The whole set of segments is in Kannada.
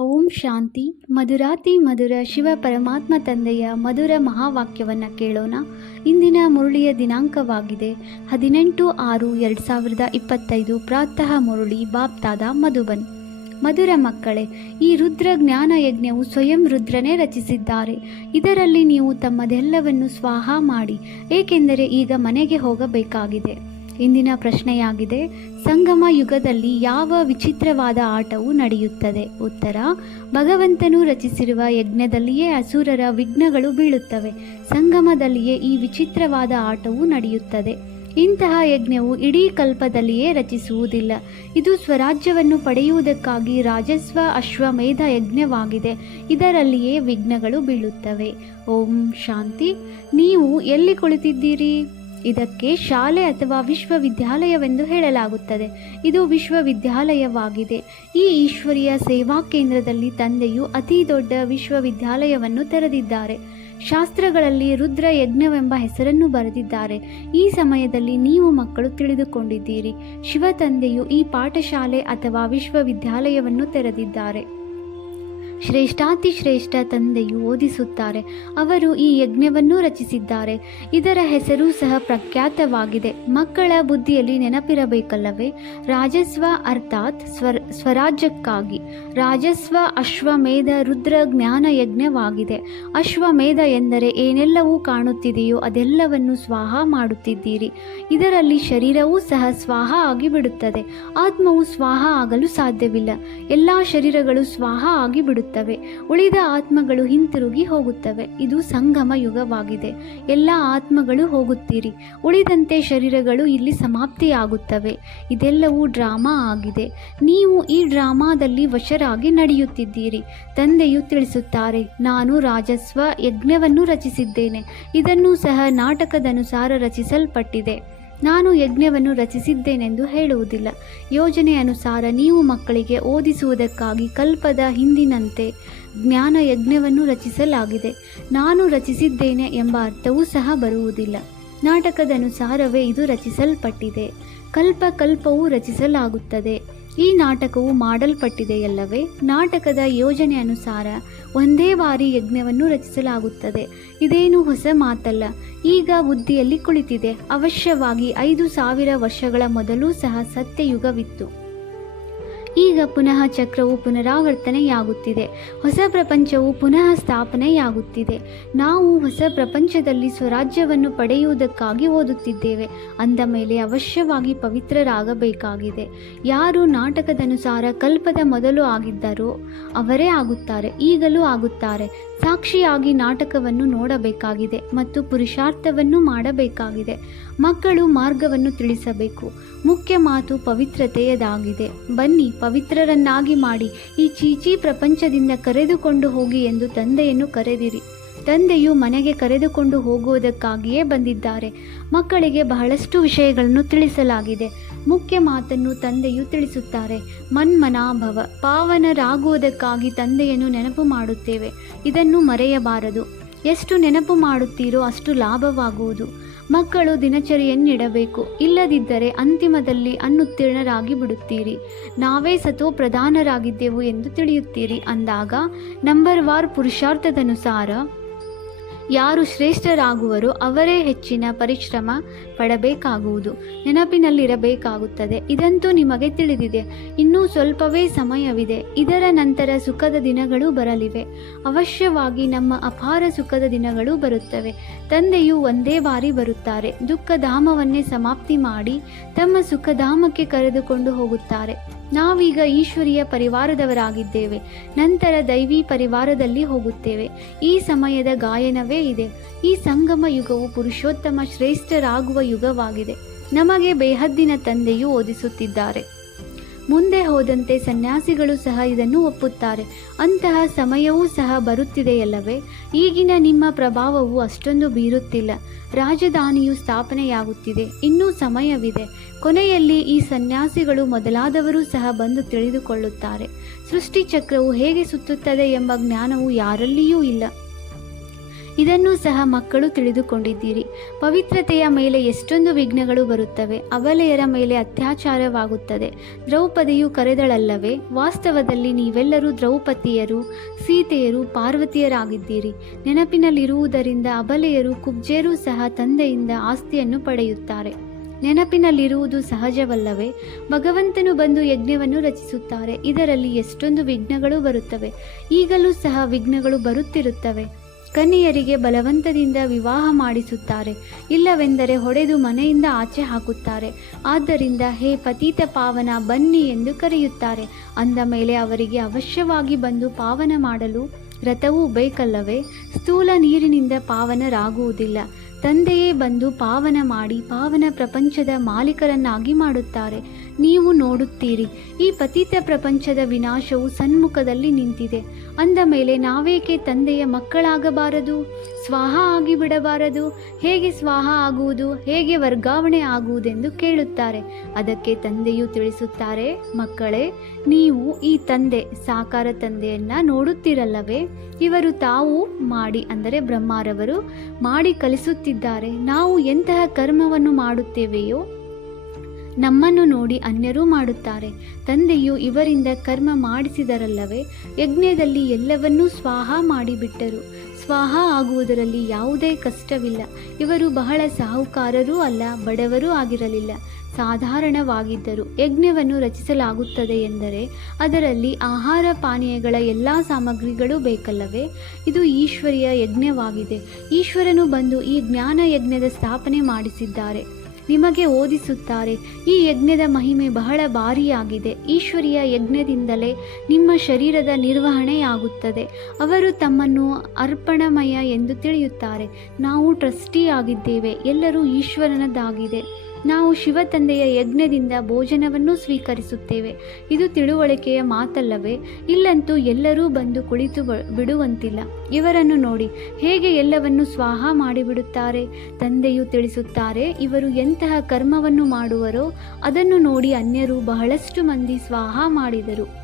ಓಂ ಶಾಂತಿ. ಮಧುರಾತಿ ಮಧುರ ಶಿವ ಪರಮಾತ್ಮ ತಂದೆಯ ಮಧುರ ಮಹಾವಾಕ್ಯವನ್ನು ಕೇಳೋಣ. ಇಂದಿನ ಮುರುಳಿಯ ದಿನಾಂಕವಾಗಿದೆ. ಹದಿನೆಂಟು ಆರು ಎರಡು ಸಾವಿರದ ಇಪ್ಪತ್ತೈದು ಪ್ರಾತಃ ಮುರುಳಿ ಬಾಪ್ತಾದ ಮಧುಬನ್. ಮಧುರ ಮಕ್ಕಳೇ, ಈ ರುದ್ರ ಜ್ಞಾನ ಯಜ್ಞವು ಸ್ವಯಂ ರುದ್ರನೇ ರಚಿಸಿದ್ದಾರೆ. ಇದರಲ್ಲಿ ನೀವು ತಮ್ಮದೆಲ್ಲವನ್ನು ಸ್ವಾಹ ಮಾಡಿ, ಏಕೆಂದರೆ ಈಗ ಮನೆಗೆ ಹೋಗಬೇಕಾಗಿದೆ. ಇಂದಿನ ಪ್ರಶ್ನೆಯಾಗಿದೆ, ಸಂಗಮ ಯುಗದಲ್ಲಿ ಯಾವ ವಿಚಿತ್ರವಾದ ಆಟವು ನಡೆಯುತ್ತದೆ? ಉತ್ತರ, ಭಗವಂತನು ರಚಿಸಿರುವ ಯಜ್ಞದಲ್ಲಿಯೇ ಅಸುರರ ವಿಘ್ನಗಳು ಬೀಳುತ್ತವೆ. ಸಂಗಮದಲ್ಲಿಯೇ ಈ ವಿಚಿತ್ರವಾದ ಆಟವು ನಡೆಯುತ್ತದೆ. ಇಂತಹ ಯಜ್ಞವು ಇಡೀ ಕಲ್ಪದಲ್ಲಿಯೇ ರಚಿಸುವುದಿಲ್ಲ. ಇದು ಸ್ವರಾಜ್ಯವನ್ನು ಪಡೆಯುವುದಕ್ಕಾಗಿ ರಾಜಸ್ವ ಅಶ್ವಮೇಧ ಯಜ್ಞವಾಗಿದೆ. ಇದರಲ್ಲಿಯೇ ವಿಘ್ನಗಳು ಬೀಳುತ್ತವೆ. ಓಂ ಶಾಂತಿ. ನೀವು ಎಲ್ಲಿ ಕುಳಿತಿದ್ದೀರಿ? ಇದಕ್ಕೆ ಶಾಲೆ ಅಥವಾ ವಿಶ್ವವಿದ್ಯಾಲಯವೆಂದು ಹೇಳಲಾಗುತ್ತದೆ. ಇದು ವಿಶ್ವವಿದ್ಯಾಲಯವಾಗಿದೆ. ಈ ಈಶ್ವರಿಯ ಸೇವಾ ಕೇಂದ್ರದಲ್ಲಿ ತಂದೆಯು ಅತಿ ದೊಡ್ಡ ವಿಶ್ವವಿದ್ಯಾಲಯವನ್ನು ತೆರೆದಿದ್ದಾರೆ. ಶಾಸ್ತ್ರಗಳಲ್ಲಿ ರುದ್ರ ಯಜ್ಞವೆಂಬ ಹೆಸರನ್ನು ಬರೆದಿದ್ದಾರೆ. ಈ ಸಮಯದಲ್ಲಿ ನೀವು ಮಕ್ಕಳು ತಿಳಿದುಕೊಂಡಿದ್ದೀರಿ. ಶಿವ ತಂದೆಯು ಈ ಪಾಠಶಾಲೆ ಅಥವಾ ವಿಶ್ವವಿದ್ಯಾಲಯವನ್ನು ತೆರೆದಿದ್ದಾರೆ. ಶ್ರೇಷ್ಠಾತಿ ಶ್ರೇಷ್ಠ ತಂದೆಯು ಓದಿಸುತ್ತಾರೆ. ಅವರು ಈ ಯಜ್ಞವನ್ನು ರಚಿಸಿದ್ದಾರೆ. ಇದರ ಹೆಸರು ಸಹ ಪ್ರಖ್ಯಾತವಾಗಿದೆ. ಮಕ್ಕಳ ಬುದ್ಧಿಯಲ್ಲಿ ನೆನಪಿರಬೇಕಲ್ಲವೇ? ರಾಜಸ್ವ ಅರ್ಥಾತ್ ಸ್ವರ, ಸ್ವರಾಜ್ಯಕ್ಕಾಗಿ. ರಾಜಸ್ವ ಅಶ್ವಮೇಧ ರುದ್ರ ಜ್ಞಾನ ಯಜ್ಞವಾಗಿದೆ. ಅಶ್ವಮೇಧ ಎಂದರೆ ಏನೆಲ್ಲವೂ ಕಾಣುತ್ತಿದೆಯೋ ಅದೆಲ್ಲವನ್ನು ಸ್ವಾಹ ಮಾಡುತ್ತಿದ್ದೀರಿ. ಇದರಲ್ಲಿ ಶರೀರವೂ ಸಹ ಸ್ವಾಹ ಆಗಿಬಿಡುತ್ತದೆ. ಆತ್ಮವು ಸ್ವಾಹ ಆಗಲು ಸಾಧ್ಯವಿಲ್ಲ. ಎಲ್ಲ ಶರೀರಗಳು ಸ್ವಾಹ ಆಗಿಬಿಡುತ್ತವೆ ಉಳಿದ ಆತ್ಮಗಳು ಹಿಂತಿರುಗಿ ಹೋಗುತ್ತವೆ. ಇದು ಸಂಗಮ ಯುಗವಾಗಿದೆ. ಎಲ್ಲ ಆತ್ಮಗಳು ಹೋಗುತ್ತೀರಿ. ಉಳಿದಂತೆ ಶರೀರಗಳು ಇಲ್ಲಿ ಸಮಾಪ್ತಿಯಾಗುತ್ತವೆ. ಇದೆಲ್ಲವೂ ಡ್ರಾಮಾ ಆಗಿದೆ. ನೀವು ಈ ಡ್ರಾಮಾದಲ್ಲಿ ವಶರಾಗಿ ನಡೆಯುತ್ತಿದ್ದೀರಿ. ತಂದೆಯು ತಿಳಿಸುತ್ತಾರೆ, ನಾನು ರಾಜಸ್ವ ಯಜ್ಞವನ್ನು ರಚಿಸಿದ್ದೇನೆ. ಇದನ್ನು ಸಹ ನಾಟಕದನುಸಾರ ರಚಿಸಲ್ಪಟ್ಟಿದೆ. ನಾನು ಯಜ್ಞವನ್ನು ರಚಿಸಿದ್ದೇನೆಂದು ಹೇಳುವುದಿಲ್ಲ. ಯೋಜನೆ ಅನುಸಾರ ನೀವು ಮಕ್ಕಳಿಗೆ ಓದಿಸುವುದಕ್ಕಾಗಿ ಕಲ್ಪದ ಹಿಂದಿನಂತೆ ಜ್ಞಾನ ಯಜ್ಞವನ್ನು ರಚಿಸಲಾಗಿದೆ. ನಾನು ರಚಿಸಿದ್ದೇನೆ ಎಂಬ ಅರ್ಥವೂ ಸಹ ಬರುವುದಿಲ್ಲ. ನಾಟಕದನುಸಾರವೇ ಇದು ರಚಿಸಲ್ಪಟ್ಟಿದೆ. ಕಲ್ಪ ಕಲ್ಪವೂ ರಚಿಸಲಾಗುತ್ತದೆ. ಈ ನಾಟಕವು ಮಾಡಲ್ಪಟ್ಟಿದೆಯಲ್ಲವೇ? ನಾಟಕದ ಯೋಜನೆ ಅನುಸಾರ ಒಂದೇ ಬಾರಿ ಯಜ್ಞವನ್ನು ರಚಿಸಲಾಗುತ್ತದೆ. ಇದೇನು ಹೊಸ ಮಾತಲ್ಲ. ಈಗ ಬುದ್ಧಿಯಲ್ಲಿ ಕುಳಿತಿದೆ. ಅವಶ್ಯವಾಗಿ ಐದು ಸಾವಿರ ವರ್ಷಗಳ ಮೊದಲೂ ಸಹ ಸತ್ಯಯುಗವಿತ್ತು. ಈಗ ಪುನಃ ಚಕ್ರವು ಪುನರಾವರ್ತನೆಯಾಗುತ್ತಿದೆ. ಹೊಸ ಪ್ರಪಂಚವು ಪುನಃ ಸ್ಥಾಪನೆಯಾಗುತ್ತಿದೆ. ನಾವು ಹೊಸ ಪ್ರಪಂಚದಲ್ಲಿ ಸ್ವರಾಜ್ಯವನ್ನು ಪಡೆಯುವುದಕ್ಕಾಗಿ ಓದುತ್ತಿದ್ದೇವೆ. ಅಂದ ಮೇಲೆ ಅವಶ್ಯವಾಗಿ ಪವಿತ್ರರಾಗಬೇಕಾಗಿದೆ. ಯಾರು ನಾಟಕದನುಸಾರ ಕಲ್ಪದ ಮೊದಲು ಆಗಿದ್ದರೋ ಅವರೇ ಆಗುತ್ತಾರೆ, ಈಗಲೂ ಆಗುತ್ತಾರೆ. ಸಾಕ್ಷಿಯಾಗಿ ನಾಟಕವನ್ನು ನೋಡಬೇಕಾಗಿದೆ ಮತ್ತು ಪುರುಷಾರ್ಥವನ್ನು ಮಾಡಬೇಕಾಗಿದೆ. ಮಕ್ಕಳು ಮಾರ್ಗವನ್ನು ತಿಳಿಸಬೇಕು. ಮುಖ್ಯ ಮಾತು ಪವಿತ್ರತೆಯದಾಗಿದೆ. ಬನ್ನಿ, ಪವಿತ್ರರನ್ನಾಗಿ ಮಾಡಿ, ಈ ಚೀಚಿ ಪ್ರಪಂಚದಿಂದ ಕರೆದುಕೊಂಡು ಹೋಗಿ ಎಂದು ತಂದೆಯನ್ನು ಕರೆದಿರಿ. ತಂದೆಯು ಮನೆಗೆ ಕರೆದುಕೊಂಡು ಹೋಗುವುದಕ್ಕಾಗಿಯೇ ಬಂದಿದ್ದಾರೆ. ಮಕ್ಕಳಿಗೆ ಬಹಳಷ್ಟು ವಿಷಯಗಳನ್ನು ತಿಳಿಸಲಾಗಿದೆ. ಮುಖ್ಯ ಮಾತನ್ನು ತಂದೆಯು ತಿಳಿಸುತ್ತಾರೆ. ಮನ್ಮನಾಭವ, ಪಾವನರಾಗುವುದಕ್ಕಾಗಿ ತಂದೆಯನ್ನು ನೆನಪು ಮಾಡುತ್ತೇವೆ. ಇದನ್ನು ಮರೆಯಬಾರದು. ಎಷ್ಟು ನೆನಪು ಮಾಡುತ್ತೀರೋ ಅಷ್ಟು ಲಾಭವಾಗುವುದು. ಮಕ್ಕಳು ದಿನಚರಿಯನ್ನಿಡಬೇಕು. ಇಲ್ಲದಿದ್ದರೆ ಅಂತಿಮದಲ್ಲಿ ಅನುತ್ತೀರ್ಣರಾಗಿ ಬಿಡುತ್ತೀರಿ. ನಾವೇ ಸತೋ ಪ್ರಧಾನರಾಗಿದ್ದೆವು ಎಂದು ತಿಳಿಯುತ್ತೀರಿ. ಅಂದಾಗ, ನಂಬರ್ ವಾರ್ ಪುರುಷಾರ್ಥದನುಸಾರ ಯಾರು ಶ್ರೇಷ್ಠರಾಗುವರೋ ಅವರೇ ಹೆಚ್ಚಿನ ಪರಿಶ್ರಮ ಪಡಬೇಕಾಗುವುದು. ನೆನಪಿನಲ್ಲಿರಬೇಕಾಗುತ್ತದೆ. ಇದಂತೂ ನಿಮಗೆ ತಿಳಿದಿದೆ. ಇನ್ನೂ ಸ್ವಲ್ಪವೇ ಸಮಯವಿದೆ. ಇದರ ನಂತರ ಸುಖದ ದಿನಗಳು ಬರಲಿವೆ. ಅವಶ್ಯವಾಗಿ ನಮ್ಮ ಅಪಾರ ಸುಖದ ದಿನಗಳು ಬರುತ್ತವೆ. ತಂದೆಯು ಒಂದೇ ಬಾರಿ ಬರುತ್ತಾರೆ. ದುಃಖಧಾಮವನ್ನೇ ಸಮಾಪ್ತಿ ಮಾಡಿ ತಮ್ಮ ಸುಖಧಾಮಕ್ಕೆ ಕರೆದುಕೊಂಡು ಹೋಗುತ್ತಾರೆ. ನಾವೀಗ ಈಶ್ವರಿಯ ಪರಿವಾರದವರಾಗಿದ್ದೇವೆ. ನಂತರ ದೈವಿ ಪರಿವಾರದಲ್ಲಿ ಹೋಗುತ್ತೇವೆ. ಈ ಸಮಯದ ಗಾಯನವೇ ಇದೆ. ಈ ಸಂಗಮ ಯುಗವು ಪುರುಷೋತ್ತಮ ಶ್ರೇಷ್ಠರಾಗುವ ಯುಗವಾಗಿದೆ. ನಮಗೆ ಬೇಹದ್ದಿನ ತಂದೆಯು ಓದಿಸುತ್ತಿದ್ದಾರೆ. ಮುಂದೆ ಹೋದಂತೆ ಸನ್ಯಾಸಿಗಳು ಸಹ ಇದನ್ನು ಒಪ್ಪುತ್ತಾರೆ. ಅಂತಹ ಸಮಯವೂ ಸಹ ಬರುತ್ತಿದೆಯಲ್ಲವೇ? ಈಗಿನ ನಿಮ್ಮ ಪ್ರಭಾವವು ಅಷ್ಟೊಂದು ಬೀರುತ್ತಿಲ್ಲ. ರಾಜಧಾನಿಯು ಸ್ಥಾಪನೆಯಾಗುತ್ತಿದೆ. ಇನ್ನೂ ಸಮಯವಿದೆ. ಕೊನೆಯಲ್ಲಿ ಈ ಸನ್ಯಾಸಿಗಳು ಮೊದಲಾದವರು ಸಹ ಬಂದು ತಿಳಿದುಕೊಳ್ಳುತ್ತಾರೆ. ಸೃಷ್ಟಿಚಕ್ರವು ಹೇಗೆ ಸುತ್ತುತ್ತದೆ ಎಂಬ ಜ್ಞಾನವು ಯಾರಲ್ಲಿಯೂ ಇಲ್ಲ. ಇದನ್ನು ಸಹ ಮಕ್ಕಳು ತಿಳಿದುಕೊಂಡಿದ್ದೀರಿ. ಪವಿತ್ರತೆಯ ಮೇಲೆ ಎಷ್ಟೊಂದು ವಿಘ್ನಗಳು ಬರುತ್ತವೆ, ಅವಲೆಯರ ಮೇಲೆ ಅತ್ಯಾಚಾರವಾಗುತ್ತದೆ. ದ್ರೌಪದಿಯು ಕರೆದಳಲ್ಲವೇ, ವಾಸ್ತವದಲ್ಲಿ ನೀವೆಲ್ಲರೂ ದ್ರೌಪದಿಯರು, ಸೀತೆಯರು, ಪಾರ್ವತಿಯರಾಗಿದ್ದೀರಿ. ನೆನಪಿನಲ್ಲಿರುವುದರಿಂದ ಅಬಲೆಯರು ಕುಬ್ಜೆಯರೂ ಸಹ ತಂದೆಯಿಂದ ಆಸ್ತಿಯನ್ನು ಪಡೆಯುತ್ತಾರೆ. ನೆನಪಿನಲ್ಲಿರುವುದು ಸಹಜವಲ್ಲವೇ, ಭಗವಂತನು ಬಂದು ಯಜ್ಞವನ್ನು ರಚಿಸುತ್ತಾರೆ. ಇದರಲ್ಲಿ ಎಷ್ಟೊಂದು ವಿಘ್ನಗಳು ಬರುತ್ತವೆ, ಈಗಲೂ ಸಹ ವಿಘ್ನಗಳು ಬರುತ್ತಿರುತ್ತವೆ. ಕನ್ಯೆಯರಿಗೆ ಬಲವಂತದಿಂದ ವಿವಾಹ ಮಾಡಿಸುತ್ತಾರೆ. ಇಲ್ಲವೆಂದರೆ ಹೊಡೆದು ಮನೆಯಿಂದ ಆಚೆ ಹಾಕುತ್ತಾರೆ. ಆದ್ದರಿಂದ, ಹೇ ಪತೀತ ಪಾವನ, ಬನ್ನಿ ಎಂದು ಕರೆಯುತ್ತಾರೆ. ಅಂದ ಮೇಲೆ ಅವರಿಗೆ ಅವಶ್ಯವಾಗಿ ಬಂದು ಪಾವನ ಮಾಡಲು ರಥವೂ ಬೇಕಲ್ಲವೇ? ಸ್ಥೂಲ ನೀರಿನಿಂದ ಪಾವನರಾಗುವುದಿಲ್ಲ ತಂದೆಯೇ ಬಂದು ಪಾವನ ಮಾಡಿ ಪಾವನ ಪ್ರಪಂಚದ ಮಾಲೀಕರನ್ನಾಗಿ ಮಾಡುತ್ತಾರೆ. ನೀವು ನೋಡುತ್ತೀರಿ, ಈ ಪತಿತ ಪ್ರಪಂಚದ ವಿನಾಶವು ಸನ್ಮುಖದಲ್ಲಿ ನಿಂತಿದೆ. ಅಂದ ಮೇಲೆ ನಾವೇಕೆ ತಂದೆಯ ಮಕ್ಕಳಾಗಬಾರದು? ಸ್ವಾಹ ಆಗಿಬಿಡಬಾರದು? ಹೇಗೆ ಸ್ವಾಹ ಆಗುವುದು? ಹೇಗೆ ವರ್ಗಾವಣೆ ಆಗುವುದೆಂದು ಕೇಳುತ್ತಾರೆ. ಅದಕ್ಕೆ ತಂದೆಯು ತಿಳಿಸುತ್ತಾರೆ, ಮಕ್ಕಳೇ, ನೀವು ಈ ತಂದೆ, ಸಾಕಾರ ತಂದೆಯನ್ನ ನೋಡುತ್ತಿರಲ್ಲವೇ? ಇವರು ತಾವು ಮಾಡಿ, ಅಂದರೆ ಬ್ರಹ್ಮಾರವರು, ಮಾಡಿ ಕಲಿಸುತ್ತಿದ್ದಾರೆ ನಾವು ಎಂತಹ ಕರ್ಮವನ್ನು ಮಾಡುತ್ತೇವೆಯೋ? ನಮ್ಮನ್ನು ನೋಡಿ ಅನ್ಯರೂ ಮಾಡುತ್ತಾರೆ. ತಂದೆಯು ಇವರಿಂದ ಕರ್ಮ ಮಾಡಿಸಿದರಲ್ಲವೇ, ಯಜ್ಞದಲ್ಲಿ ಎಲ್ಲವನ್ನೂ ಸ್ವಾಹ ಮಾಡಿಬಿಟ್ಟರು. ಸ್ವಾಹ ಆಗುವುದರಲ್ಲಿ ಯಾವುದೇ ಕಷ್ಟವಿಲ್ಲ. ಇವರು ಬಹಳ ಸಾಹುಕಾರರೂ ಅಲ್ಲ, ಬಡವರೂ ಆಗಿರಲಿಲ್ಲ. ಸಾಧಾರಣವಾಗಿದ್ದರು ಯಜ್ಞವನ್ನು ರಚಿಸಲಾಗುತ್ತದೆ ಎಂದರೆ ಅದರಲ್ಲಿ ಆಹಾರ ಪಾನೀಯಗಳ ಎಲ್ಲ ಸಾಮಗ್ರಿಗಳು ಬೇಕಲ್ಲವೇ? ಇದು ಈಶ್ವರಿಯ ಯಜ್ಞವಾಗಿದೆ. ಈಶ್ವರನು ಬಂದು ಈ ಜ್ಞಾನ ಯಜ್ಞದ ಸ್ಥಾಪನೆ ಮಾಡಿಸಿದ್ದಾರೆ. ನಿಮಗೆ ಓದಿಸುತ್ತಾರೆ. ಈ ಯಜ್ಞದ ಮಹಿಮೆ ಬಹಳ ಭಾರಿಯಾಗಿದೆ. ಈಶ್ವರಿಯ ಯಜ್ಞದಿಂದಲೇ ನಿಮ್ಮ ಶರೀರದ ನಿರ್ವಹಣೆಯಾಗುತ್ತದೆ. ಅವರು ತಮ್ಮನ್ನು ಅರ್ಪಣಮಯ ಎಂದು ತಿಳಿಯುತ್ತಾರೆ. ನಾವು ಟ್ರಸ್ಟಿಯಾಗಿದ್ದೇವೆ. ಎಲ್ಲರೂ ಈಶ್ವರನದಾಗಿದೆ. ನಾವು ಶಿವ ತಂದೆಯ ಯಜ್ಞದಿಂದ ಭೋಜನವನ್ನು ಸ್ವೀಕರಿಸುತ್ತೇವೆ. ಇದು ತಿಳುವಳಿಕೆಯ ಮಾತಲ್ಲವೇ? ಇಲ್ಲಂತೂ ಎಲ್ಲರೂ ಬಂದು ಕುಳಿತು ಬಿಡುವಂತಿಲ್ಲ. ಇವರನ್ನು ನೋಡಿ, ಹೇಗೆ ಎಲ್ಲವನ್ನು ಸ್ವಾಹ ಮಾಡಿಬಿಡುತ್ತಾರೆ? ತಂದೆಯು ತಿಳಿಸುತ್ತಾರೆ, ಇವರು ಎಂತಹ ಕರ್ಮವನ್ನು ಮಾಡುವರೋ ಅದನ್ನು ನೋಡಿ ಅನ್ಯರು ಬಹಳಷ್ಟು ಮಂದಿ ಸ್ವಾಹ ಮಾಡಿದರು.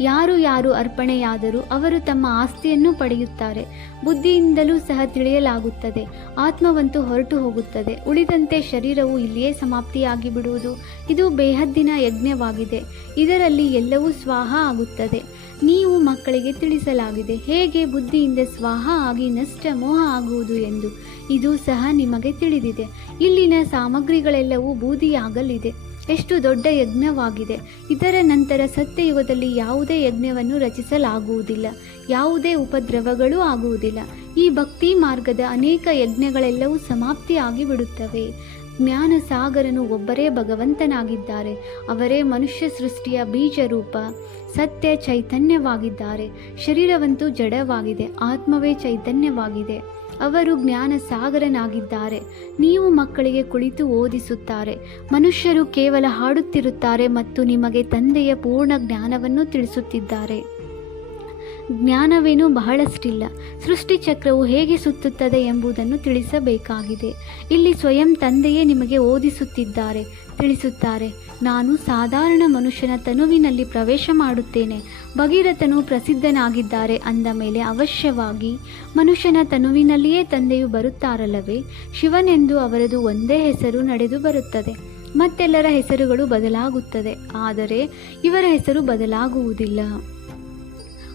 ಯಾರು ಯಾರು ಅರ್ಪಣೆಯಾದರೂ ಅವರು ತಮ್ಮ ಆಸ್ತಿಯನ್ನು ಪಡೆಯುತ್ತಾರೆ. ಬುದ್ಧಿಯಿಂದಲೂ ಸಹ ತಿಳಿಯಲಾಗುತ್ತದೆ. ಆತ್ಮವಂತೂ ಹೊರಟು ಹೋಗುತ್ತದೆ. ಉಳಿದಂತೆ ಶರೀರವು ಇಲ್ಲಿಯೇ ಸಮಾಪ್ತಿಯಾಗಿ ಬಿಡುವುದು ಇದು ಬೇಹದ್ದಿನ ಯಜ್ಞವಾಗಿದೆ. ಇದರಲ್ಲಿ ಎಲ್ಲವೂ ಸ್ವಾಹ ಆಗುತ್ತದೆ. ನೀವು ಮಕ್ಕಳಿಗೆ ತಿಳಿಸಲಾಗಿದೆ. ಹೇಗೆ ಬುದ್ಧಿಯಿಂದ ಸ್ವಾಹ ಆಗಿ ನಷ್ಟ ಮೋಹ ಆಗುವುದು ಎಂದು. ಇದು ಸಹ ನಿಮಗೆ ತಿಳಿದಿದೆ. ಇಲ್ಲಿನ ಸಾಮಗ್ರಿಗಳೆಲ್ಲವೂ ಬೂದಿಯಾಗಲಿದೆ. ಎಷ್ಟು ದೊಡ್ಡ ಯಜ್ಞವಾಗಿದೆ. ಇದರ ನಂತರ ಸತ್ಯಯುಗದಲ್ಲಿ ಯಾವುದೇ ಯಜ್ಞವನ್ನು ರಚಿಸಲಾಗುವುದಿಲ್ಲ. ಯಾವುದೇ ಉಪದ್ರವಗಳು ಆಗುವುದಿಲ್ಲ. ಈ ಭಕ್ತಿ ಮಾರ್ಗದ ಅನೇಕ ಯಜ್ಞಗಳೆಲ್ಲವೂ ಸಮಾಪ್ತಿಯಾಗಿ ಬಿಡುತ್ತವೆ. ಜ್ಞಾನ ಸಾಗರನು ಒಬ್ಬರೇ ಭಗವಂತನಾಗಿದ್ದಾರೆ. ಅವರೇ ಮನುಷ್ಯ ಸೃಷ್ಟಿಯ ಬೀಜರೂಪ. ಸತ್ಯ ಚೈತನ್ಯವಾಗಿದ್ದಾರೆ. ಶರೀರವಂತೂ ಜಡವಾಗಿದೆ. ಆತ್ಮವೇ ಚೈತನ್ಯವಾಗಿದೆ. ಅವರು ಜ್ಞಾನ ಸಾಗರನಾಗಿದ್ದಾರೆ ನೀವು ಮಕ್ಕಳಿಗೆ ಕುಳಿತು ಓದಿಸುತ್ತಾರೆ. ಮನುಷ್ಯರು ಕೇವಲ ಹಾಡುತ್ತಿರುತ್ತಾರೆ ಮತ್ತು ನಿಮಗೆ ತಂದೆಯ ಪೂರ್ಣ ಜ್ಞಾನವನ್ನು ತಿಳಿಸುತ್ತಿದ್ದಾರೆ. ಜ್ಞಾನವೇನೂ ಬಹಳಷ್ಟಿಲ್ಲ. ಸೃಷ್ಟಿಚಕ್ರವು ಹೇಗೆ ಸುತ್ತುತ್ತದೆ ಎಂಬುದನ್ನು ತಿಳಿಸಬೇಕಾಗಿದೆ. ಇಲ್ಲಿ ಸ್ವಯಂ ತಂದೆಯೇ ನಿಮಗೆ ಓದಿಸುತ್ತಿದ್ದಾರೆ. ತಿಳಿಸುತ್ತಾರೆ. ನಾನು ಸಾಧಾರಣ ಮನುಷ್ಯನ ತನುವಿನಲ್ಲಿ ಪ್ರವೇಶ ಮಾಡುತ್ತೇನೆ. ಭಗೀರಥನು ಪ್ರಸಿದ್ಧನಾಗಿದ್ದಾರೆ ಅಂದ ಮೇಲೆ ಅವಶ್ಯವಾಗಿ, ಮನುಷ್ಯನ ತನುವಿನಲ್ಲಿಯೇ ತಂದೆಯು ಬರುತ್ತಾರಲ್ಲವೇ? ಶಿವನೆಂದು ಅವರದು ಒಂದೇ ಹೆಸರು ನಡೆದು ಬರುತ್ತದೆ. ಮತ್ತೆಲ್ಲರ ಹೆಸರುಗಳು ಬದಲಾಗುತ್ತದೆ. ಆದರೆ ಇವರ ಹೆಸರು ಬದಲಾಗುವುದಿಲ್ಲ.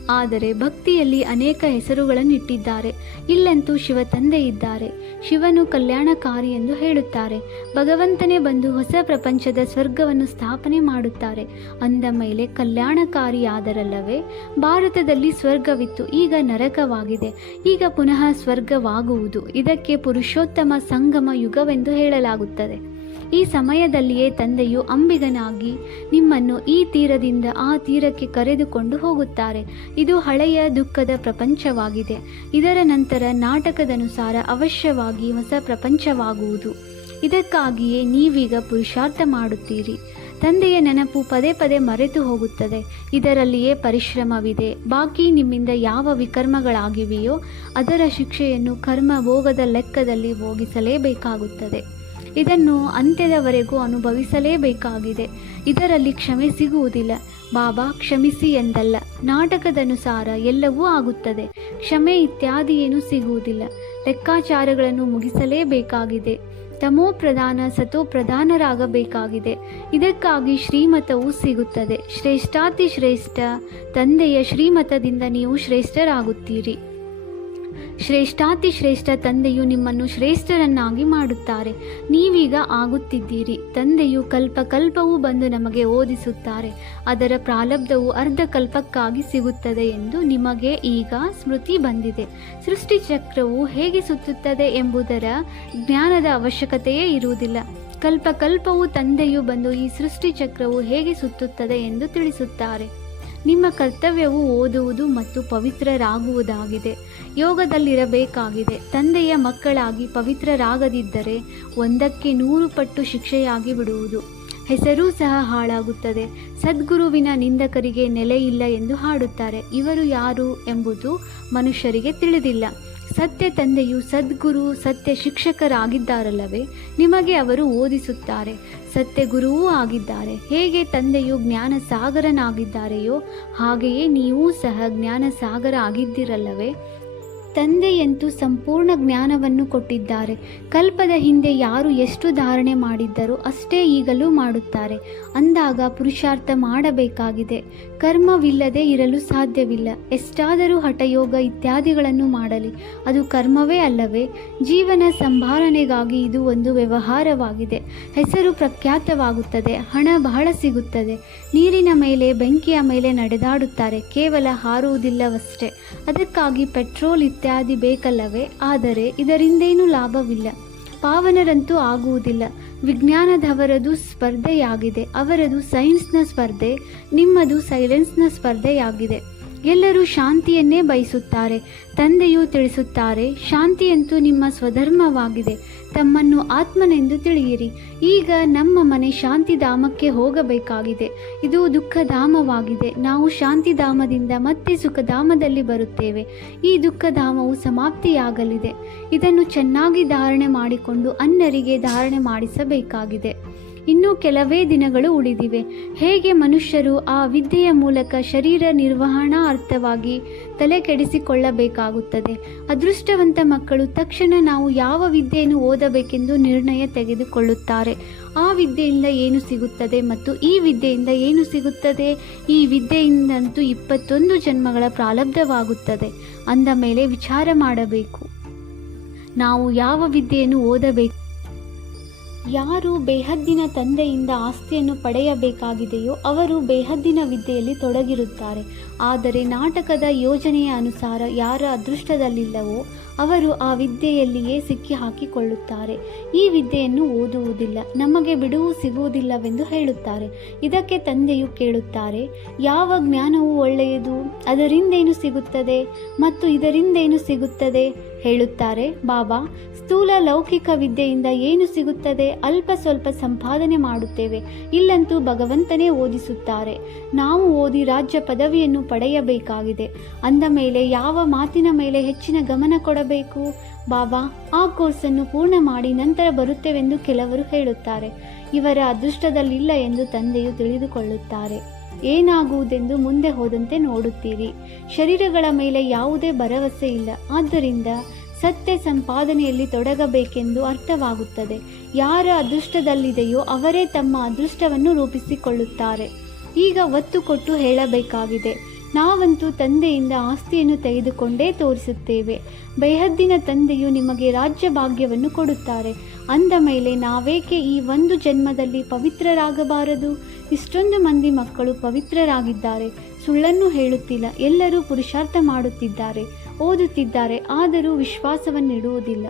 ಆದರೆ ಭಕ್ತಿಯಲ್ಲಿ ಅನೇಕ ಹೆಸರುಗಳನ್ನಿಟ್ಟಿದ್ದಾರೆ. ಇಲ್ಲಂತೂ ಶಿವ ತಂದೆ ಇದ್ದಾರೆ. ಶಿವನು ಕಲ್ಯಾಣಕಾರಿ ಎಂದು ಹೇಳುತ್ತಾರೆ. ಭಗವಂತನೇ ಬಂದು ಹೊಸ ಪ್ರಪಂಚದ ಸ್ವರ್ಗವನ್ನು ಸ್ಥಾಪನೆ ಮಾಡುತ್ತಾರೆ. ಅಂದ ಮೇಲೆ ಕಲ್ಯಾಣಕಾರಿಯಾದರಲ್ಲವೇ, ಭಾರತದಲ್ಲಿ ಸ್ವರ್ಗವಿತ್ತು, ಈಗ ನರಕವಾಗಿದೆ. ಈಗ ಪುನಃ ಸ್ವರ್ಗವಾಗುವುದು, ಇದಕ್ಕೆ ಪುರುಷೋತ್ತಮ ಸಂಗಮ ಯುಗವೆಂದು ಹೇಳಲಾಗುತ್ತದೆ. ಈ ಸಮಯದಲ್ಲಿಯೇ ತಂದೆಯು ಅಂಬಿಗನಾಗಿ ನಿಮ್ಮನ್ನು ಈ ತೀರದಿಂದ ಆ ತೀರಕ್ಕೆ ಕರೆದುಕೊಂಡು ಹೋಗುತ್ತಾರೆ. ಇದು ಹಳೆಯ ದುಃಖದ ಪ್ರಪಂಚವಾಗಿದೆ. ಇದರ ನಂತರ ನಾಟಕದನುಸಾರ ಅವಶ್ಯವಾಗಿ ಹೊಸ ಪ್ರಪಂಚವಾಗುವುದು. ಇದಕ್ಕಾಗಿಯೇ ನೀವೀಗ ಪುರುಷಾರ್ಥ ಮಾಡುತ್ತೀರಿ. ತಂದೆಯ ನೆನಪು ಪದೇ ಪದೇ ಮರೆತು ಹೋಗುತ್ತದೆ. ಇದರಲ್ಲಿಯೇ ಪರಿಶ್ರಮವಿದೆ. ಬಾಕಿ ನಿಮ್ಮಿಂದ ಯಾವ ವಿಕರ್ಮಗಳಾಗಿವೆಯೋ ಅದರ ಶಿಕ್ಷೆಯನ್ನು ಕರ್ಮ ಭೋಗದ ಲೆಕ್ಕದಲ್ಲಿ ಭೋಗಿಸಲೇಬೇಕಾಗುತ್ತದೆ. ಇದನ್ನು ಅಂತ್ಯದವರೆಗೂ ಅನುಭವಿಸಲೇಬೇಕಾಗಿದೆ. ಇದರಲ್ಲಿ ಕ್ಷಮೆ ಸಿಗುವುದಿಲ್ಲ. ಬಾಬಾ, ಕ್ಷಮಿಸಿ ಎಂದಲ್ಲ. ನಾಟಕದನುಸಾರ ಎಲ್ಲವೂ ಆಗುತ್ತದೆ. ಕ್ಷಮೆ ಇತ್ಯಾದಿ ಏನೂ ಸಿಗುವುದಿಲ್ಲ. ಲೆಕ್ಕಾಚಾರಗಳನ್ನು ಮುಗಿಸಲೇಬೇಕಾಗಿದೆ. ತಮೋ ಪ್ರಧಾನ ಸತೋ ಪ್ರಧಾನರಾಗಬೇಕಾಗಿದೆ. ಇದಕ್ಕಾಗಿ ಶ್ರೀಮತವು ಸಿಗುತ್ತದೆ. ಶ್ರೇಷ್ಠಾತಿ ಶ್ರೇಷ್ಠ, ತಂದೆಯ ಶ್ರೀಮತದಿಂದ ನೀವು ಶ್ರೇಷ್ಠರಾಗುತ್ತೀರಿ. ಶ್ರೇಷ್ಠಾತಿ ಶ್ರೇಷ್ಠ ತಂದೆಯು ನಿಮ್ಮನ್ನು ಶ್ರೇಷ್ಠರನ್ನಾಗಿ ಮಾಡುತ್ತಾರೆ. ನೀವೀಗ ಆಗುತ್ತಿದ್ದೀರಿ. ತಂದೆಯು ಕಲ್ಪ ಕಲ್ಪವೂ ಬಂದು ನಮಗೆ ಓದಿಸುತ್ತಾರೆ. ಅದರ ಪ್ರಾಲಬ್ಧವು ಅರ್ಧ ಕಲ್ಪಕ್ಕಾಗಿ ಸಿಗುತ್ತದೆ ಎಂದು ನಿಮಗೆ ಈಗ ಸ್ಮೃತಿ ಬಂದಿದೆ. ಸೃಷ್ಟಿ ಚಕ್ರವು ಹೇಗೆ ಸುತ್ತುತ್ತದೆ ಎಂಬುದರ ಜ್ಞಾನದ ಅವಶ್ಯಕತೆಯೇ ಇರುವುದಿಲ್ಲ. ಕಲ್ಪ ಕಲ್ಪವು ತಂದೆಯು ಬಂದು ಈ ಸೃಷ್ಟಿ ಚಕ್ರವು ಹೇಗೆ ಸುತ್ತುತ್ತದೆ ಎಂದು ತಿಳಿಸುತ್ತಾರೆ. ನಿಮ್ಮ ಕರ್ತವ್ಯವು ಓದುವುದು ಮತ್ತು ಪವಿತ್ರರಾಗುವುದಾಗಿದೆ. ಯೋಗದಲ್ಲಿರಬೇಕಾಗಿದೆ. ತಂದೆಯ ಮಕ್ಕಳಾಗಿ ಪವಿತ್ರರಾಗದಿದ್ದರೆ ಒಂದಕ್ಕೆ ನೂರು ಪಟ್ಟು ಶಿಕ್ಷೆಯಾಗಿ ಬಿಡುವುದು. ಹೆಸರೂ ಸಹ ಹಾಳಾಗುತ್ತದೆ. ಸದ್ಗುರುವಿನ ನಿಂದಕರಿಗೆ ನೆಲೆಯಿಲ್ಲ ಎಂದು ಹಾಡುತ್ತಾರೆ. ಇವರು ಯಾರು ಎಂಬುದು ಮನುಷ್ಯರಿಗೆ ತಿಳಿದಿಲ್ಲ. ಸತ್ಯ ತಂದೆಯು ಸದ್ಗುರು, ಸತ್ಯ ಶಿಕ್ಷಕರಾಗಿದ್ದಾರಲ್ಲವೇ? ನಿಮಗೆ ಅವರು ಓದಿಸುತ್ತಾರೆ. ಸತ್ಯ ಗುರುವೂ ಆಗಿದ್ದಾರೆ. ಹೇಗೆ ತಂದೆಯು ಜ್ಞಾನ ಸಾಗರನಾಗಿದ್ದಾರೆಯೋ ಹಾಗೆಯೇ ನೀವೂ ಸಹ ಜ್ಞಾನ ಸಾಗರ ಆಗಿದ್ದಿರಲ್ಲವೇ? ತಂದೆಯಂತೂ ಸಂಪೂರ್ಣ ಜ್ಞಾನವನ್ನು ಕೊಟ್ಟಿದ್ದಾರೆ. ಕಲ್ಪದ ಹಿಂದೆ ಯಾರು ಎಷ್ಟು ಧಾರಣೆ ಮಾಡಿದ್ದರೋ ಅಷ್ಟೇ ಈಗಲೂ ಮಾಡುತ್ತಾರೆ. ಅಂದಾಗ ಪುರುಷಾರ್ಥ ಮಾಡಬೇಕಾಗಿದೆ. ಕರ್ಮವಿಲ್ಲದೆ ಇರಲು ಸಾಧ್ಯವಿಲ್ಲ. ಎಷ್ಟಾದರೂ ಹಠಯೋಗ ಇತ್ಯಾದಿಗಳನ್ನು ಮಾಡಲಿ. ಅದು ಕರ್ಮವೇ ಅಲ್ಲವೇ? ಜೀವನ ಸಂಭಾಲನೆಗಾಗಿ ಇದು ಒಂದು ವ್ಯವಹಾರವಾಗಿದೆ. ಹೆಸರು ಪ್ರಖ್ಯಾತವಾಗುತ್ತದೆ. ಹಣ ಬಹಳ ಸಿಗುತ್ತದೆ. ನೀರಿನ ಮೇಲೆ, ಬೆಂಕಿಯ ಮೇಲೆ ನಡೆದಾಡುತ್ತಾರೆ. ಕೇವಲ ಹಾರುವುದಿಲ್ಲವಷ್ಟೇ. ಅದಕ್ಕಾಗಿ ಪೆಟ್ರೋಲ್ ಬೇಕಲ್ಲವೇ? ಆದರೆ ಇದರಿಂದೇನೂ ಲಾಭವಿಲ್ಲ. ಪಾವನರಂತೂ ಆಗುವುದಿಲ್ಲ. ವಿಜ್ಞಾನದವರದು ಸ್ಪರ್ಧೆಯಾಗಿದೆ. ಅವರದು ಸೈನ್ಸ್ನ ಸ್ಪರ್ಧೆ ನಿಮ್ಮದು ಸೈಲೆನ್ಸ್ನ ಸ್ಪರ್ಧೆಯಾಗಿದೆ. ಎಲ್ಲರೂ ಶಾಂತಿಯನ್ನೇ ಬಯಸುತ್ತಾರೆ. ತಂದೆಯು ತಿಳಿಸುತ್ತಾರೆ, ಶಾಂತಿಯಂತೂ ನಿಮ್ಮ ಸ್ವಧರ್ಮವಾಗಿದೆ. ತಮ್ಮನ್ನು ಆತ್ಮನೆಂದು ತಿಳಿಯಿರಿ. ಈಗ ನಮ್ಮ ಮನೆ ಶಾಂತಿಧಾಮಕ್ಕೆ ಹೋಗಬೇಕಾಗಿದೆ. ಇದು ದುಃಖಧಾಮವಾಗಿದೆ. ನಾವು ಶಾಂತಿಧಾಮದಿಂದ ಮತ್ತೆ ಸುಖಧಾಮದಲ್ಲಿ ಬರುತ್ತೇವೆ. ಈ ದುಃಖಧಾಮವು ಸಮಾಪ್ತಿಯಾಗಲಿದೆ. ಇದನ್ನು ಚೆನ್ನಾಗಿ ಧಾರಣೆ ಮಾಡಿಕೊಂಡು ಅನ್ನರಿಗೆ ಧಾರಣೆ ಮಾಡಿಸಬೇಕಾಗಿದೆ. ಇನ್ನೂ ಕೆಲವೇ ದಿನಗಳು ಉಳಿದಿವೆ. ಹೇಗೆ ಮನುಷ್ಯರು ಆ ವಿದ್ಯೆಯ ಮೂಲಕ ಶರೀರ ನಿರ್ವಹಣಾ ಅರ್ಥವಾಗಿ ತಲೆ ಕೆಡಿಸಿಕೊಳ್ಳಬೇಕಾಗುತ್ತದೆ ಅದೃಷ್ಟವಂತ ಮಕ್ಕಳು ತಕ್ಷಣ ನಾವು ಯಾವ ವಿದ್ಯೆಯನ್ನು ಓದಬೇಕೆಂದು ನಿರ್ಣಯ ತೆಗೆದುಕೊಳ್ಳುತ್ತಾರೆ? ಆ ವಿದ್ಯೆಯಿಂದ ಏನು ಸಿಗುತ್ತದೆ ಮತ್ತು ಈ ವಿದ್ಯೆಯಿಂದ ಏನು ಸಿಗುತ್ತದೆ? ಈ ವಿದ್ಯೆಯಿಂದಂತೂ ಇಪ್ಪತ್ತೊಂದು ಜನ್ಮಗಳ ಪ್ರಾರಬ್ಧವಾಗುತ್ತದೆ ಅಂದ ಮೇಲೆ ವಿಚಾರ ಮಾಡಬೇಕು. ನಾವು ಯಾವ ವಿದ್ಯೆಯನ್ನು ಓದಬೇಕು? ಯಾರು ಬೇಹದ್ದಿನ ತಂದೆಯಿಂದ ಆಸ್ತಿಯನ್ನು ಪಡೆಯಬೇಕಾಗಿದೆಯೋ ಅವರು ಬೇಹದ್ದಿನ ವಿದ್ಯೆಯಲ್ಲಿ ತೊಡಗಿರುತ್ತಾರೆ. ಆದರೆ ನಾಟಕದ ಯೋಜನೆಯ ಅನುಸಾರ ಯಾರ ಅದೃಷ್ಟದಲ್ಲಿಲ್ಲವೋ ಅವರು ಆ ವಿದ್ಯೆಯಲ್ಲಿಯೇ ಸಿಕ್ಕಿ ಹಾಕಿಕೊಳ್ಳುತ್ತಾರೆ ಈ ವಿದ್ಯೆಯನ್ನು ಓದುವುದಿಲ್ಲ, ನಮಗೆ ಬಿಡುವು ಸಿಗುವುದಿಲ್ಲವೆಂದು ಹೇಳುತ್ತಾರೆ. ಇದಕ್ಕೆ ತಂದೆಯು ಕೇಳುತ್ತಾರೆ, ಯಾವ ಜ್ಞಾನವು ಒಳ್ಳೆಯದು, ಅದರಿಂದೇನು ಸಿಗುತ್ತದೆ ಮತ್ತು ಇದರಿಂದೇನು ಸಿಗುತ್ತದೆ? ಹೇಳುತ್ತಾರೆ, ಬಾಬಾ, ಸ್ಥೂಲ ಲೌಕಿಕ ವಿದ್ಯೆಯಿಂದ ಏನು ಸಿಗುತ್ತದೆ? ಅಲ್ಪ ಸ್ವಲ್ಪ ಸಂಪಾದನೆ ಮಾಡುತ್ತೇವೆ. ಇಲ್ಲಂತೂ ಭಗವಂತನೇ ಓದಿಸುತ್ತಾರೆ. ನಾವು ಓದಿ ರಾಜ್ಯ ಪದವಿಯನ್ನು ಪಡೆಯಬೇಕಾಗಿದೆ. ಅಂದ ಮೇಲೆ ಯಾವ ಮಾತಿನ ಮೇಲೆ ಹೆಚ್ಚಿನ ಗಮನ ಕೊಡಬೇಕು? ಬಾಬಾ, ಆ ಕೋರ್ಸನ್ನು ಪೂರ್ಣ ಮಾಡಿ ನಂತರ ಬರುತ್ತೇವೆಂದು ಕೆಲವರು ಹೇಳುತ್ತಾರೆ. ಇವರ ಅದೃಷ್ಟದಲ್ಲಿಲ್ಲ ಎಂದು ತಂದೆಯು ತಿಳಿದುಕೊಳ್ಳುತ್ತಾರೆ. ಏನಾಗುವುದೆಂದು ಮುಂದೆ ಹೋದಂತೆ ನೋಡುತ್ತೀರಿ. ಶರೀರಗಳ ಮೇಲೆ ಯಾವುದೇ ಭರವಸೆ ಇಲ್ಲ. ಆದ್ದರಿಂದ ಸತ್ಯ ಸಂಪಾದನೆಯಲ್ಲಿ ತೊಡಗಬೇಕೆಂದು ಅರ್ಥವಾಗುತ್ತದೆ. ಯಾರ ಅದೃಷ್ಟದಲ್ಲಿದೆಯೋ ಅವರೇ ತಮ್ಮ ಅದೃಷ್ಟವನ್ನು ರೂಪಿಸಿಕೊಳ್ಳುತ್ತಾರೆ. ಈಗ ಒತ್ತು ಕೊಟ್ಟು ಹೇಳಬೇಕಾಗಿದೆ. ನಾವಂತೂ ತಂದೆಯಿಂದ ಆಸ್ತಿಯನ್ನು ತೆಗೆದುಕೊಂಡೇ ತೋರಿಸುತ್ತೇವೆ. ಬೇಹದ್ದಿನ ತಂದೆಯು ನಿಮಗೆ ರಾಜ್ಯ ಭಾಗ್ಯವನ್ನು ಕೊಡುತ್ತಾರೆ. ಅಂದ ಮೇಲೆ ನಾವೇಕೆ ಈ ಒಂದು ಜನ್ಮದಲ್ಲಿ ಪವಿತ್ರರಾಗಬಾರದು? ಇಷ್ಟೊಂದು ಮಂದಿ ಮಕ್ಕಳು ಪವಿತ್ರರಾಗಿದ್ದಾರೆ. ಸುಳ್ಳನ್ನು ಹೇಳುತ್ತಿಲ್ಲ. ಎಲ್ಲರೂ ಪುರುಷಾರ್ಥ ಮಾಡುತ್ತಿದ್ದಾರೆ. ಓದುತ್ತಿದ್ದಾರೆ. ಆದರೂ ವಿಶ್ವಾಸವನ್ನಿಡುವುದಿಲ್ಲ.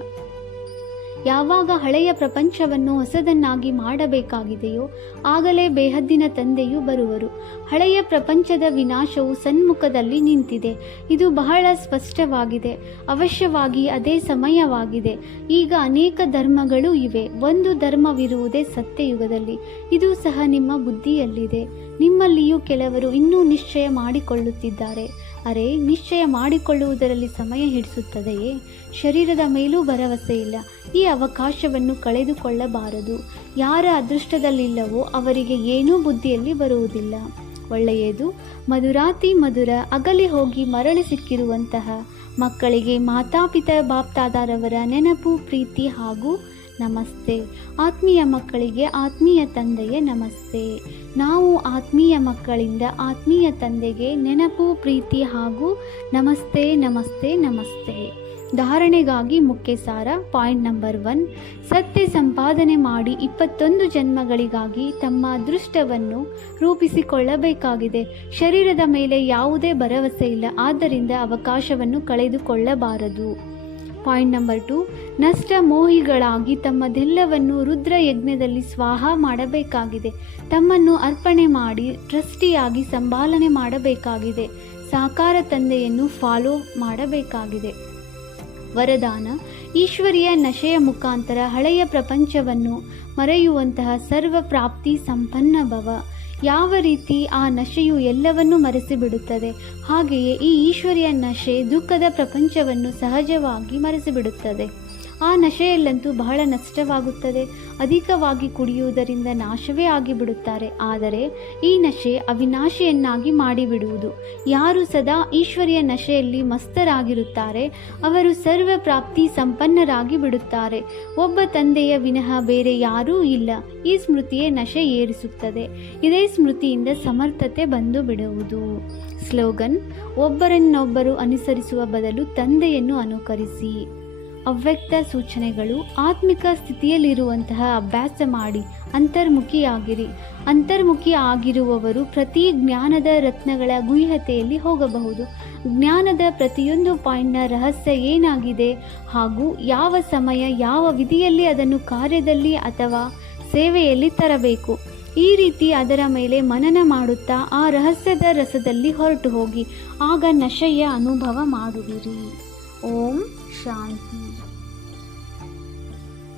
ಯಾವಾಗ ಹಳೆಯ ಪ್ರಪಂಚವನ್ನು ಹೊಸದನ್ನಾಗಿ ಮಾಡಬೇಕಾಗಿದೆಯೋ ಆಗಲೇ ಬೇಹದ್ದಿನ ತಂದೆಯು ಬರುವರು. ಹಳೆಯ ಪ್ರಪಂಚದ ವಿನಾಶವು ಸನ್ಮುಖದಲ್ಲಿ ನಿಂತಿದೆ. ಇದು ಬಹಳ ಸ್ಪಷ್ಟವಾಗಿದೆ. ಅವಶ್ಯವಾಗಿ ಅದೇ ಸಮಯವಾಗಿದೆ. ಈಗ ಅನೇಕ ಧರ್ಮಗಳು ಇವೆ. ಒಂದು ಧರ್ಮವಿರುವುದೇ ಸತ್ಯಯುಗದಲ್ಲಿ. ಇದು ಸಹ ನಿಮ್ಮ ಬುದ್ಧಿಯಲ್ಲಿದೆ. ನಿಮ್ಮಲ್ಲಿಯೂ ಕೆಲವರು ಇನ್ನೂ ನಿಶ್ಚಯ ಮಾಡಿಕೊಳ್ಳುತ್ತಿದ್ದಾರೆ. ಅರೆ, ನಿಶ್ಚಯ ಮಾಡಿಕೊಳ್ಳುವುದರಲ್ಲಿ ಸಮಯ ಹಿಡಿಸುತ್ತದೆಯೇ? ಶರೀರದ ಮೇಲೂ ಭರವಸೆ ಇಲ್ಲ. ಈ ಅವಕಾಶವನ್ನು ಕಳೆದುಕೊಳ್ಳಬಾರದು. ಯಾರ ಅದೃಷ್ಟದಲ್ಲಿಲ್ಲವೋ ಅವರಿಗೆ ಏನೂ ಬುದ್ಧಿಯಲ್ಲಿ ಬರುವುದಿಲ್ಲ. ಒಳ್ಳೆಯದು. ಮಧುರಾತಿ ಮಧುರ, ಅಗಲಿ ಹೋಗಿ ಮರಳಿ ಸಿಕ್ಕಿರುವಂತಹ ಮಕ್ಕಳಿಗೆ ಮಾತಾಪಿತ ಬಾಪ್ತಾದಾರವರ ನೆನಪು, ಪ್ರೀತಿ ಹಾಗೂ ನಮಸ್ತೆ. ಆತ್ಮೀಯ ಮಕ್ಕಳಿಗೆ ಆತ್ಮೀಯ ತಂದೆಗೆ ನಮಸ್ತೆ. ನಾವು ಆತ್ಮೀಯ ಮಕ್ಕಳಿಂದ ಆತ್ಮೀಯ ತಂದೆಗೆ ನೆನಪು, ಪ್ರೀತಿ ಹಾಗೂ ನಮಸ್ತೆ ನಮಸ್ತೆ ನಮಸ್ತೆ. ಧಾರಣೆಗಾಗಿ ಮುಖ್ಯ ಸಾರ ಪಾಯಿಂಟ್ ನಂಬರ್ ಒನ್. ಸತ್ಯ ಸಂಪಾದನೆ ಮಾಡಿ ಇಪ್ಪತ್ತೊಂದು ಜನ್ಮಗಳಿಗಾಗಿ ತಮ್ಮ ಅದೃಷ್ಟವನ್ನು ರೂಪಿಸಿಕೊಳ್ಳಬೇಕಾಗಿದೆ. ಶರೀರದ ಮೇಲೆ ಯಾವುದೇ ಭರವಸೆ ಇಲ್ಲ. ಆದ್ದರಿಂದ ಅವಕಾಶವನ್ನು ಕಳೆದುಕೊಳ್ಳಬಾರದು. ಪಾಯಿಂಟ್ ನಂಬರ್ ಟು ನಷ್ಟ ಮೋಹಿಗಳಾಗಿ ತಮ್ಮದೆಲ್ಲವನ್ನು ರುದ್ರ ಯಜ್ಞದಲ್ಲಿ ಸ್ವಾಹ ಮಾಡಬೇಕಾಗಿದೆ. ತಮ್ಮನ್ನು ಅರ್ಪಣೆ ಮಾಡಿ, ಟ್ರಸ್ಟಿಯಾಗಿ ಸಂಭಾಲನೆ ಮಾಡಬೇಕಾಗಿದೆ. ಸಾಕಾರ ತಂದೆಯನ್ನು ಫಾಲೋ ಮಾಡಬೇಕಾಗಿದೆ. ವರದಾನ, ಈಶ್ವರಿಯ ನಶೆಯ ಮುಖಾಂತರ ಹಳೆಯ ಪ್ರಪಂಚವನ್ನು ಮರೆಯುವಂತಹ ಸರ್ವ ಪ್ರಾಪ್ತಿ ಸಂಪನ್ನ ಭವ ಯಾವ ರೀತಿ ಆ ನಶೆಯು ಎಲ್ಲವನ್ನೂ ಮರೆಸಿಬಿಡುತ್ತದೆ ಹಾಗೆಯೇ ಈ ಈಶ್ವರಿಯ ನಶೆ ದುಃಖದ ಪ್ರಪಂಚವನ್ನು ಸಹಜವಾಗಿ ಮರೆಸಿಬಿಡುತ್ತದೆ. ಆ ನಶೆಯಲ್ಲಂತೂ ಬಹಳ ನಷ್ಟವಾಗುತ್ತದೆ. ಅಧಿಕವಾಗಿ ಕುಡಿಯುವುದರಿಂದ ನಾಶವೇ ಆಗಿಬಿಡುತ್ತಾರೆ. ಆದರೆ ಈ ನಶೆ ಅವಿನಾಶಿಯನ್ನಾಗಿ ಮಾಡಿಬಿಡುವುದು. ಯಾರು ಸದಾ ಈಶ್ವರಿಯ ನಶೆಯಲ್ಲಿ ಮಸ್ತರಾಗಿರುತ್ತಾರೆ, ಅವರು ಸರ್ವ ಪ್ರಾಪ್ತಿ ಸಂಪನ್ನರಾಗಿ ಬಿಡುತ್ತಾರೆ. ಒಬ್ಬ ತಂದೆಯ ವಿನಃ ಬೇರೆ ಯಾರೂ ಇಲ್ಲ. ಈ ಸ್ಮೃತಿಯೇ ನಶೆ ಏರಿಸುತ್ತದೆ. ಇದೇ ಸ್ಮೃತಿಯಿಂದ ಸಮರ್ಥತೆ ಬಂದು ಬಿಡುವುದು. ಸ್ಲೋಗನ್, ಒಬ್ಬರನ್ನೊಬ್ಬರು ಅನುಸರಿಸುವ ಬದಲು ತಂದೆಯನ್ನು ಅನುಕರಿಸಿ. ಅವ್ಯಕ್ತ ಸೂಚನೆಗಳು ಆತ್ಮಿಕ ಸ್ಥಿತಿಯಲ್ಲಿರುವಂತಹ ಅಭ್ಯಾಸ ಮಾಡಿ ಅಂತರ್ಮುಖಿಯಾಗಿರಿ. ಅಂತರ್ಮುಖಿ ಆಗಿರುವವರು ಪ್ರತಿ ಜ್ಞಾನದ ರತ್ನಗಳ ಗುಹ್ಯತೆಯಲ್ಲಿ ಹೋಗಬಹುದು. ಜ್ಞಾನದ ಪ್ರತಿಯೊಂದು ಪಾಯಿಂಟ್ನ ರಹಸ್ಯ ಏನಾಗಿದೆ ಹಾಗೂ ಯಾವ ಸಮಯ, ಯಾವ ವಿಧಿಯಲ್ಲಿ ಅದನ್ನು ಕಾರ್ಯದಲ್ಲಿ ಅಥವಾ ಸೇವೆಯಲ್ಲಿ ತರಬೇಕು. ಈ ರೀತಿ ಅದರ ಮೇಲೆ ಮನನ ಮಾಡುತ್ತಾ ಆ ರಹಸ್ಯದ ರಸದಲ್ಲಿ ಹೊರಟು ಹೋಗಿ ಆಗ ನಶೆಯ ಅನುಭವ ಮಾಡುವಿರಿ. ಓಂ ಶಾಂತಿ.